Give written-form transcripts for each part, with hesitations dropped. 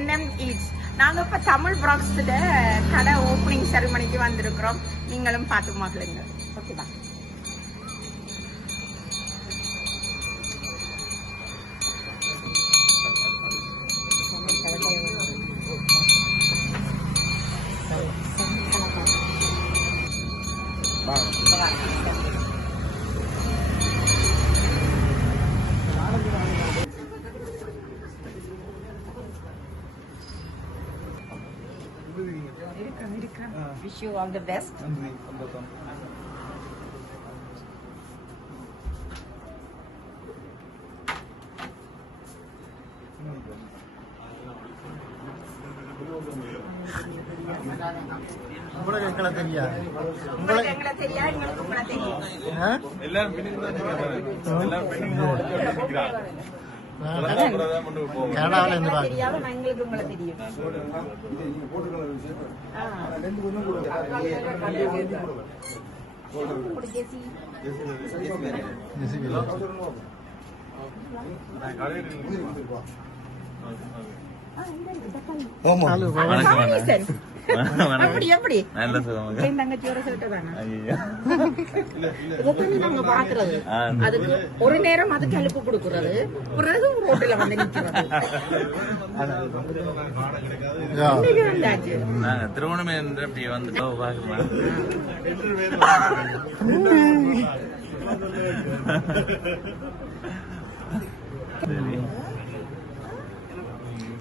NM Eats. நாங்க இப்ப தமிழ் பிராக்ஸ்ல கடை ஓப்பனிங் செரிமனிக்கு வந்திருக்கிறோம். நீங்களும் பார்த்து மகிழுங்க. ஓகேவா? Wish you all the best. உங்களுக்கு எங்களை தெரியாது, எங்களை தெரியாது, எங்களுக்கு உங்களை தெரியும். கனடாவில் இருந்து தெரியாம எங்களுக்கு உங்களை தெரியும். அப்படி எப்படி தங்கச்சியோட சொல்லிட்டுதாங்க நாங்க பாக்குறது. அதுக்கு ஒரு நேரம் அதுக்கு அலுப்பு கொடுக்கறது, பிறகு ரோட்டில வந்து நிக்கிறது. திருவண்ணாமலை வந்துட்டோம் பாக்கலாம்.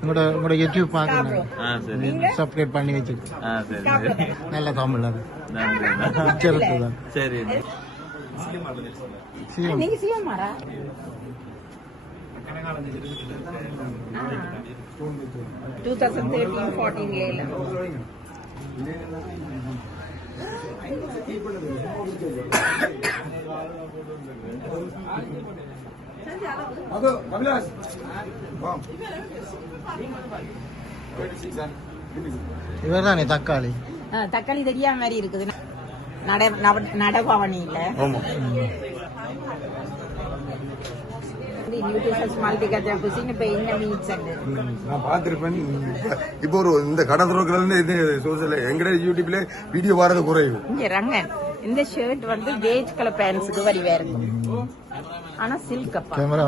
உங்களோட யூடியூப் பார்க்கணும், சப்ஸ்கிரைப் பண்ணி வச்சுட்டு. நல்ல தமிழ் அது தான். சரி, நீங்க சிஎம்ஆரா? 2013-14 இவர் தானே தக்காளி. தக்காளி தெரியாம மாதிரி இருக்குது. நடபவனி இல்ல இப்போ ஒரு இந்த கடை திறக்கிறது எங்கட யூடியூப்ல வீடியோ வரது குறைவு. ரங்கன் இந்த ஷர்ட் வந்து பேஜ் கலர் பேண்ட்ஸுக்கு வரிவா இருக்கும். ஆனா சில்க் அப்பா கேமரா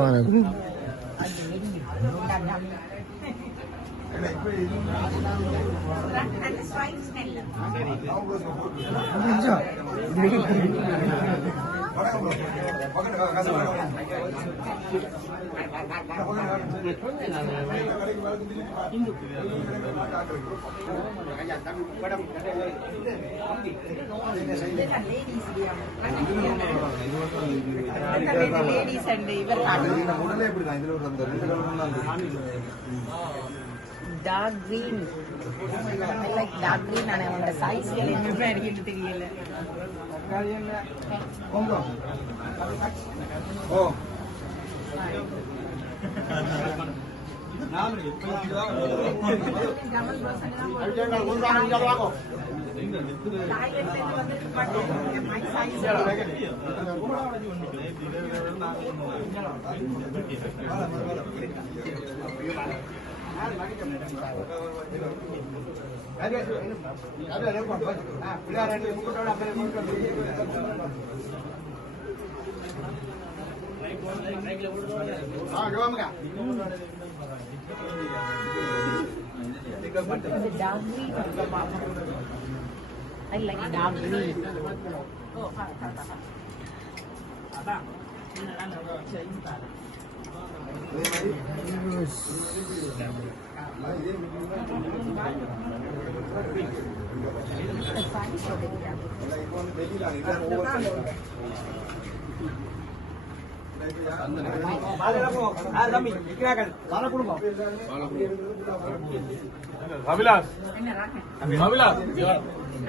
லேடிஸ் அண்ட் இவர் dark green. Like dark green. ஆனா அவனோட சைஸ்கள் என்ன அடிக்கிட்டு தெரியல. I like dark green.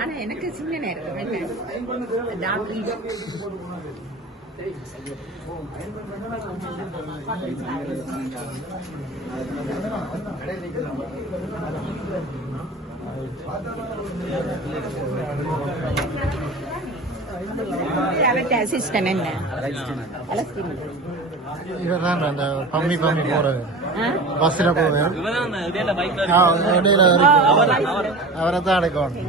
ஆனா எனக்கு சின்ன நேரம் இவர்தான் அந்த பம்மி போறது. பஸ்ல போவேன் இடையில அவரை தான் அடைக்கணும்.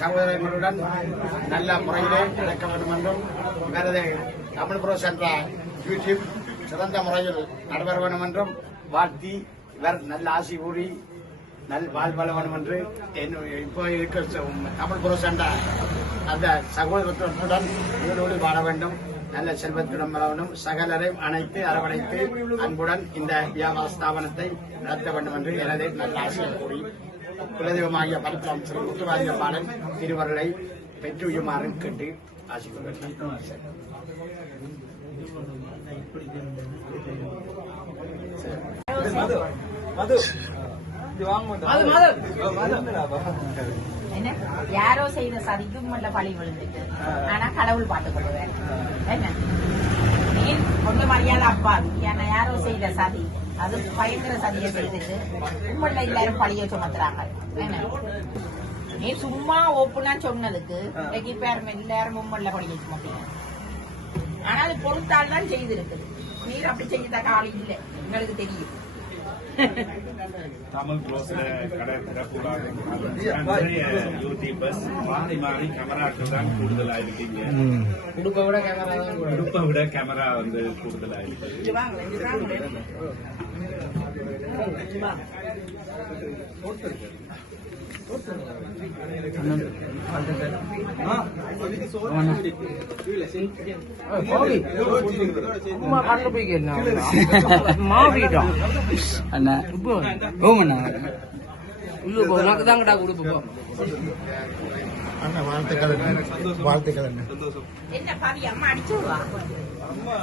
சகோதரர்களுடன் நல்ல முறையிலே நடக்க வேண்டும் என்றும் இவரது தமிழ் புரோஸ் என்ற யூடியூப் சிறந்த முறையில் நடைபெற வேண்டும் என்றும் வாழ்த்தி இவர் நல்ல ஆசி கூறி நல் வாழ்வாழ வேண்டும் என்று இப்போ இருக்க தமிழ் புரோஸ் என்ற அந்த சகோதரத்துடன் இவரோடு வாழ வேண்டும். நல்ல செல்வத்துடன் வர வேண்டும். சகலரையும் அணைத்து அரவணைத்து அன்புடன் இந்த வியாபார ஸ்தாபனத்தை நடத்த வேண்டும் என்று எனது நல்ல ஆசையை கூறி குலதெய்வமாகிய பரிசுராம் ஸ்ரீ முத்துராஜ பாலன் திருவருளை பெற்றுயுமாறு கேட்டு ஆசைப்படுகிறேன். என்ன யாரோ செய்த சதிக்கும் மட்டும் பழி விழுந்துட்டு ஆனா கடவுள் பார்த்துக்கொள்ளுவேன். என்ன நீ ஒண்ணு மரியாதை அப்பாவி ஏன்னா யாரோ செய்த சதி அது பயங்கர சதியை செய்துட்டு உம்மள்ல எல்லாரும் பழிய சுமத்துறாங்க. என்ன நீ சும்மா ஓப்புனா சொன்னதுக்கு பேரும் எல்லாரும் உம்மள்ல பழிய சுமத்தீங்க. ஆனா அது பொறுத்தால் தான் செய்திருக்குது. நீர் அப்படி செய்யத்தக்க ஆள் இல்லை, உங்களுக்கு தெரியும். தமிழ் க்ளோஸ்ல கடை திறப்புறாங்க. யூடியூபர்ஸ் மாறி மாறி கேமராக்கள் தான் கூடுதலா இருக்கீங்க. உடுப்பை விட கேமரா வந்து கூடுதலா இருக்கு. வாழ்த்துக்கள். என்ன பாவி அம்மா அடிச்சு விடுவா. அம்மா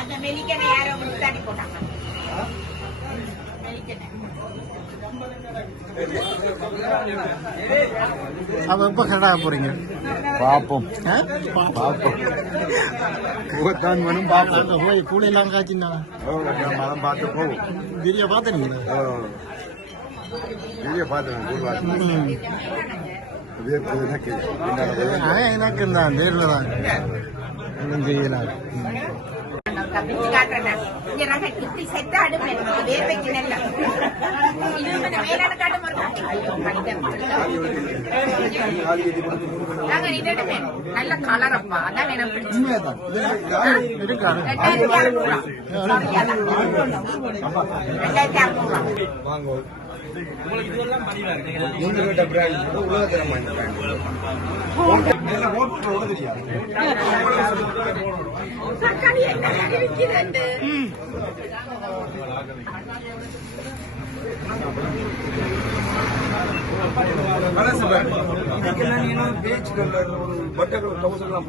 அந்த மெலிக்கனை யாரோ முத்தாடி போட்டாங்க. அப்ப எப்ப கரெக்டாக போறீங்க? பாப்போம் போய் கூட எல்லாம் காய்ச்சின்னா மரம் பார்த்து போவோம். வீடியோ பார்த்துருங்க. வீடியோ பார்த்தேன். எனக்கு தான் நேரில் தான் ஒன்றும் செய்யலாம். இப்படி செட் ஆடும் வேர்வைக்கு நல்ல நல்ல கலரப்பா அதான் எனக்கு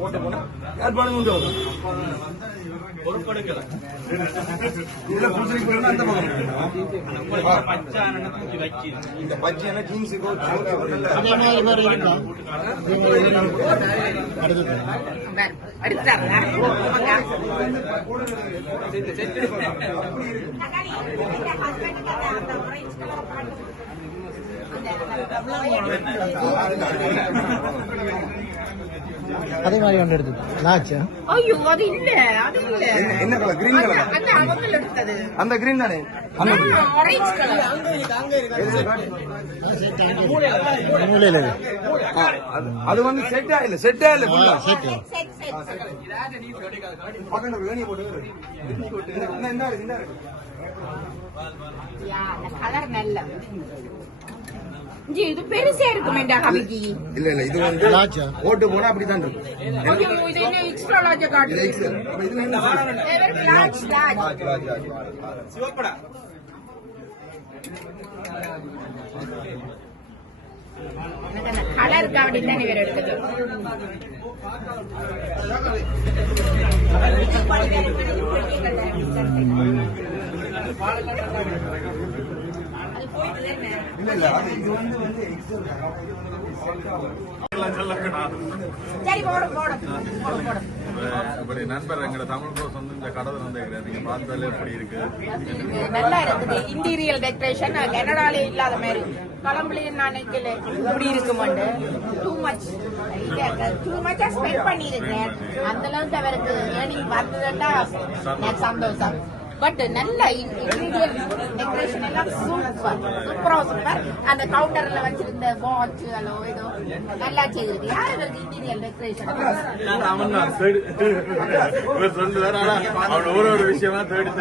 போட்டு போனா யாழ்ப்பாணம் கொண்டு வரும். இந்த பச்சை ஜீன்ஸுக்கோ அதே மாதிரி இருக்கா? அதே மாதிரி ஒன்று எடுத்து லாச்சா? ஐயோ அது இல்ல, அது இல்ல. என்ன கலர்? Green colour. அந்த அவங்க எடுத்தது அந்த கிரீன் தானே? Orange colour. அது வந்து செட்டா இல்ல, செட்டா இல்ல. செட் பக்கத்துல வேணிய போட்டு கலர் நல்ல இது பெருசா இருக்கும். இல்ல இல்ல, இது வந்து லாச்சா போட்டு போனா அப்படிதான் இருக்கும். இது என்ன எக்ஸ்ட்ரா லார்ஜ் காட்டு. இது என்ன சிவப்படா கலருக்கு அப்படித்தான் இவர் எடுத்தது. அது போயிட்டு இல்ல இல்ல அது இது வந்து சரி போடும் போடும் போடும் போடும் இப்படி நண்பர் எங்க தமிழ் ப்ரோஸ் வந்து இந்த கடை வந்து நீங்க பார்த்தாலே எப்படி இருக்கு நல்லா இருக்குது இன்டீரியல் டெக்கரேஷன் கனடாலே இல்லாத மாதிரி கொலம்புலையும் நான் நினைக்கல இப்படி இருக்குமாண்டு டூ மச்சா ஸ்பெண்ட் பண்ணிருக்கேன் அந்த அளவுக்கு அவருக்கு ஏர்னிங் வந்ததுன்னா எனக்கு சந்தோஷம் பட் நல்ல இன்டீரியல் டெக்கரேஷன் எல்லாம் சூப்பரா சூப்பர் அந்த கவுண்டர்ல வச்சிருந்த வாட்ச் அல்லோ ஏதோ நல்லா செய்திருக்கு யார் இவருக்கு இன்டீரியல் டெக்கரேஷன் சொல்லுவார் ஆனா அவன் ஒரு விஷயமா தேடி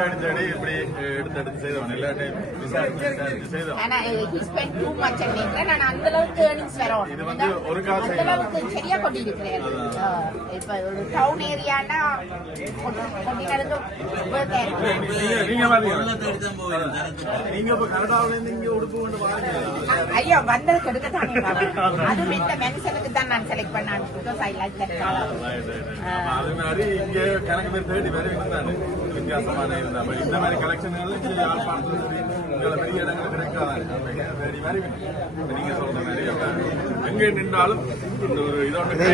இப்படி எடுத்து செய்தவன் எல்லாத்தையும் செய்தவன் ஆனா he spent too much நினைக்கிறேன் நான் அந்த அளவுக்கு earnings வரும் இது வந்து ஒரு காசு அந்த அளவுக்கு சரியா கொண்டிருக்கிறேன் இப்ப ஒரு டவுன் ஏரியானா கொண்டினதுக்கு நீங்க பாத்தீங்க நீங்க இப்ப கனடாவில இருந்து இங்க உடுப்பு கொண்டு பாருங்க ஐயோ வந்தது கெடுக்கத்தானே அது இந்த மென்சனுக்கு தான் நான் செலக்ட் பண்ணேன் because I like that colour அது மாதிரி இங்க கணக்கு பேர் தேடி வேற இருந்தாரு வித்தியாசமான இருந்தா இந்த மாதிரி கலெக்ஷன்கள் இங்க யாழ்ப்பாணத்துல உங்களை பெரிய இடங்கள் கிடைக்காது தேடி மாதிரி நீங்க சொல்ற மாதிரி எங்க நின்றாலும் இந்த ஒரு இதோட வீடு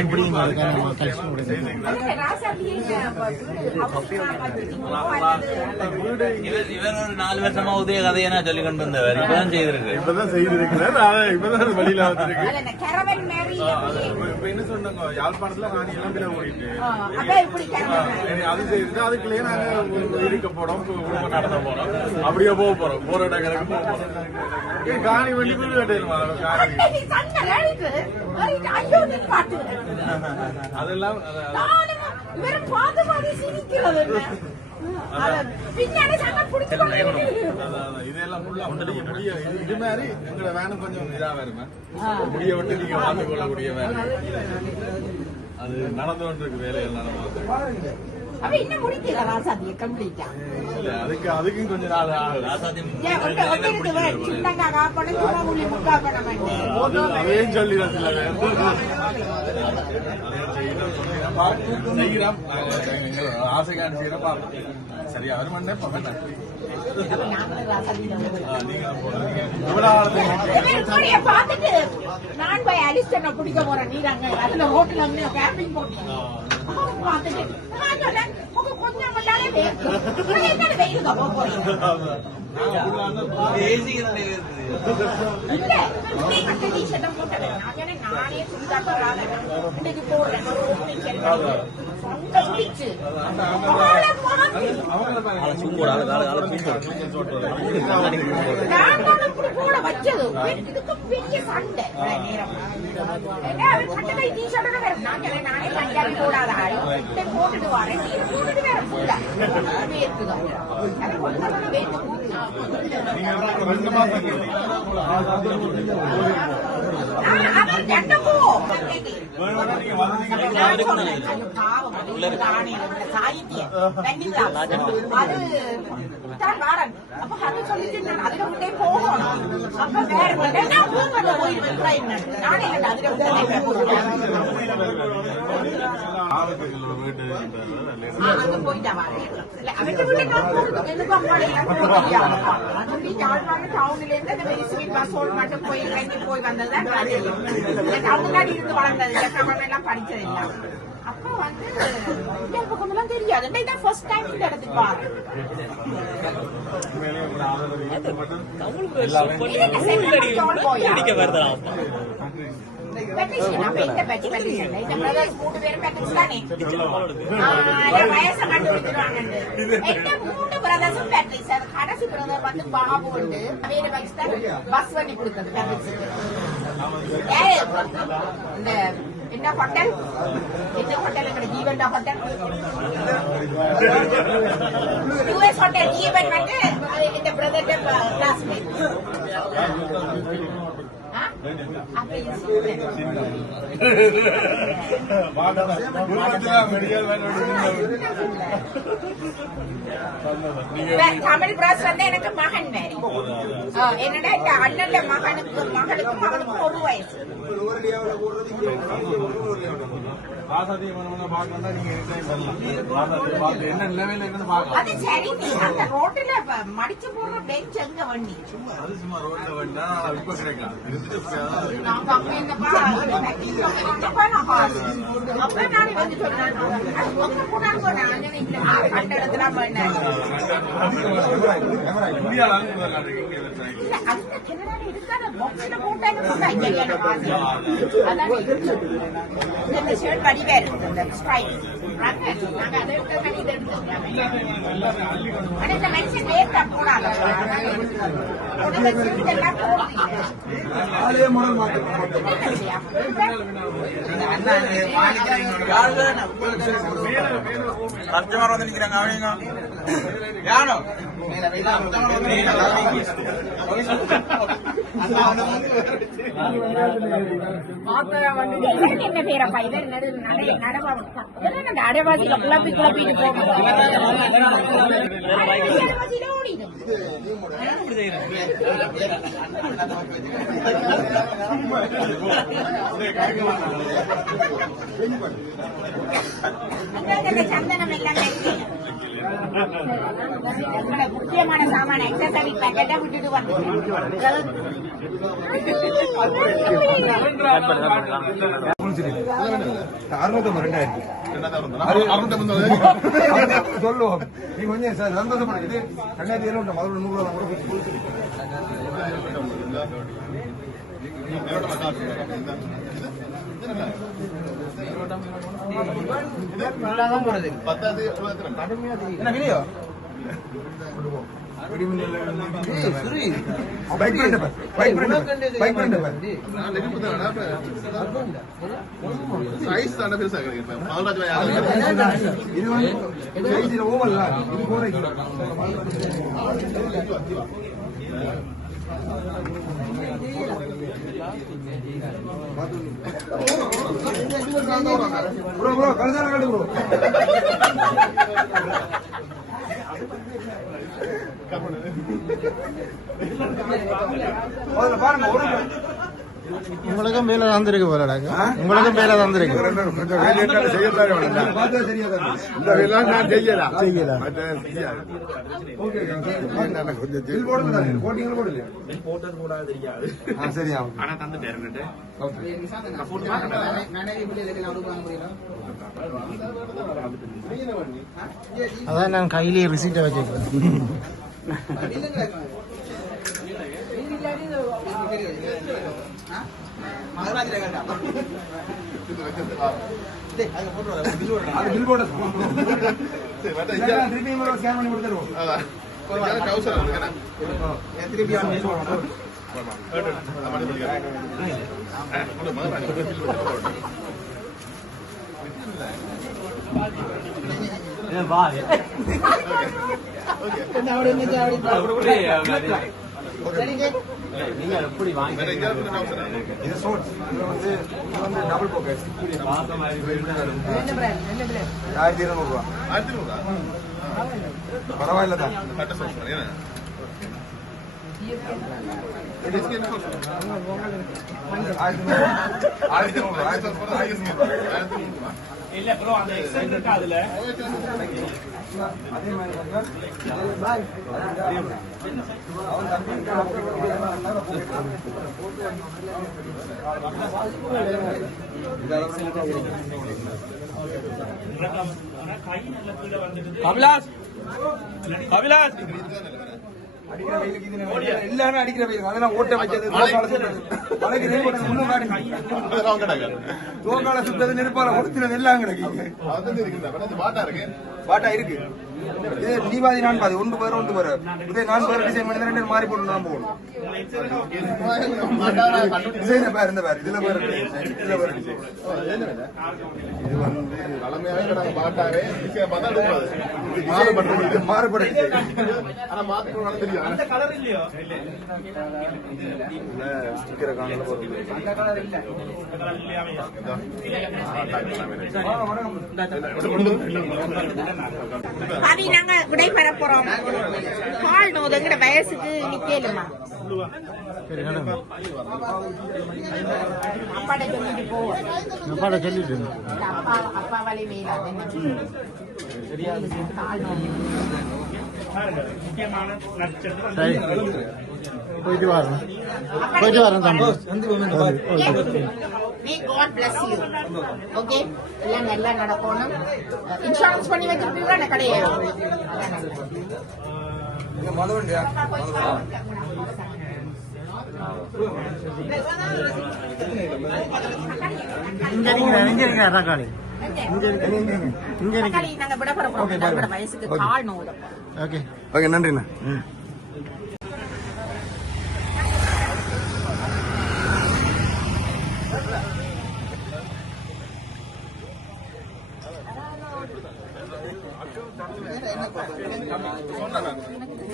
இவர் ஒரு 4 வருஷமா உதய கதையா சொல்லி கொண்டு வந்தவர் இப்பதான் செய்திருக்கிறார் இப்பதான் வெளியில வந்திருக்கு இப்ப என்ன சொன்னாங்க யாழ்ப்பாணத்துல நான் இளம்பில ஓடிட்டு அது செய்து அதுக்குள்ளேயே நாங்க இருக்க போறோம் நடத்த போறோம் அப்படியே போக போறோம் போற இடங்களுக்கு போக போறோம் காணி வண்டி வீடு கட்டிடுமா அதெல்லாம் இதெல்லாம் இது மாதிரி எங்களோட வேணும் கொஞ்சம் இதா வருமா முடிய விட்டு நீங்க வாழ்ந்து கொள்ளக்கூடிய வேலை அது நடந்து கொண்டிருக்கு வேலைகள் நடந்து அவ இன்னும் முடிக்கல ராசாதியை கம்ப்ளீட்டா இல்ல அதுக்கும் கொஞ்ச நாள் ஆகும் அதையும் சொல்லிடும் சில செய்யறோம் ஆசைக்கான செய்யறோம் பார்ப்போம் சரியா வருமானே பாத்துட்டு நான் போய் அலிஸ்டனை பிடிக்க போறேன் நீராங்க அதுல ஹோட்டல் கேம்பிங் போட்டேன் பாத்துட்டு கொஞ்சம் நானே இன்னைக்கு போடுறேன் கூட வச்சது இதுக்கு பெரிய சண்டை நானே பஞ்சாபி போடாத போட்டுட்டு வரேன் போட்டுட்டு வேற ஃபுல்லா டவுன்ல இருந்து போய் வந்ததுதான் டவுன்லாடி இருந்து வளர்ந்தது எல்லாம் படிச்சது இல்லை அப்ப வந்து பக்கம்லாம் தெரியாது இதான் ஃபர்ஸ்ட் டைம் இந்த இடத்துக்கு பாரு வயசை கண்டுபிடிச்சிருவாங்க மூணு பிரதர்ஸும் பேட்ரிக் சார் கடைசி பிரதர் வந்து பாபு உண்டு வேற பஸ் பண்ணி கொடுத்தது இந்த என்ன ஹோட்டல் எங்க ஜீவன் ஹோட்டல் யூஎஸ் ஹோட்டல் ஜீவன் வந்து இந்த பிரதர் கிளாஸ்மேட் தமிழ் பிராஸ் வந்து எனக்கு மகன் மாதிரி என்னடா இந்த அண்ணன்ல மகனுக்கு ஒரு வயசு அது சரி அந்த ரோட்டுல மடிச்சு போடுற பெஞ்ச் எங்க வண்டி நானே வந்து சொன்னேன் மனுஷன் வேஸ்டா போடாத கஸ்டமர் வந்து நிக்கிறாங்க அவங்க யானோ என்ன பேரப்பா இவர் அடைவாசியில குழப்பி குழப்பிட்டு சந்தனம் எல்லாம் முக்கியமான சாமான எக்ஸசைஸ் பேக்கெட்டை விட்டுட்டு வந்து சொல்லுவோம் நீ கொஞ்சம் சந்தோஷப்படுது 2700 முதல்ல 100 என்ன வீடியோ பைக் இது ஓவல்ல இது கோரைக்கு ப்ரோ கல்சார காட்டு ப்ரோ உங்களுக்கும் மேல தந்திருக்கு போலடாங்க உங்களுக்கும் மேல தந்திருக்கு அதான் நான் கையிலேயே ரிசீட்டை வச்சிருக்கேன் நீங்க எப்படி வாங்க இது ஷார்ட்ஸ் இது வந்து டபுள் பாக்கெட் 1200 ரூபா பரவாயில்ல தான் இல்ல ப்ரோ அந்த எக்ஸல் இருக்கா அதுல அதே மாதிரி அபிலாஷ் அபிலாஷ் எல்லாமே அடிக்கிற வெயில் அதெல்லாம் ஓட்ட வச்சது தோக்கால சுட்டது நெருப்பால கொடுத்துறது எல்லாம் கிடைக்குங்க பாட்டா இருக்கு இது நீ பாதி நான் பாதி ஒன்று பேர் இதே நான் பேர் டிசைன் பண்ணி ரெண்டு மாறி போட்டு தான் போகணும் டிசைன் பேர் இந்த பேர் இதுல பேர் இதுல பேர் டிசைன் இது வந்து தலைமையாக நாங்க பார்த்தாவே மாறுபட டிசைன் ஆனா மாத்திரம் தெரியும் அந்த கலர் இல்லையோ ஸ்டிக்கரை காணல போறது பாவி நாங்க விடைபெற போறோம். கால் நோதுங்கிற வயசுக்கு நீ கேளுமா அப்பாட சொல்லிட்டு போவோம். அப்பாட சொல்லிட்டு அப்பாவாலே மேலாது கால் நோது. சரி போயிட்டு வரேன் தம்பி. May God bless you. Okay? எல்லாம் நல்லா நடக்கணும். இன்சூரன்ஸ் பண்ணி வச்சிருப்பீங்க கடையை. இங்க இருக்கிற தக்காளி தக்காளி நாங்க விட போறோம். நம்மளோட வயசுக்கு கால் நோது. ஓகே ஓகே நன்றிண்ணா.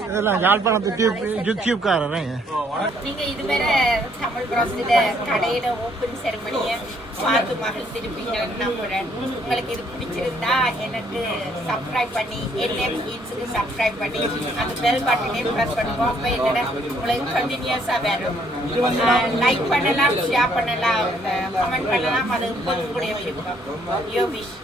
இதெல்லாம் யாழ்ப்பாணத்து யூடியூப்காரரே. நீங்க இதுவரை தமிழ் ப்ராஸில கடையில ஓப்பன் செரமனியை பார்த்து மகிழ்ந்திருப்பீங்கன்னு நம்புறேன். உங்களுக்கு இது பிடிச்சிருந்தா எனக்கு சப்ஸ்கிரைப் பண்ணி என்எம் கீட்ஸுக்கு சப்ஸ்கிரைப் பண்ணி அந்த பெல் பட்டனையும் ப்ரெஸ் பண்ணுவோம். அப்போ என்னோட உங்களுக்கு கண்டினியூஸாக வரும். லைக் பண்ணலாம், ஷேர் பண்ணலாம், கமெண்ட் பண்ணலாம். அது உங்களுடைய விருப்பம். யோ விஷ்.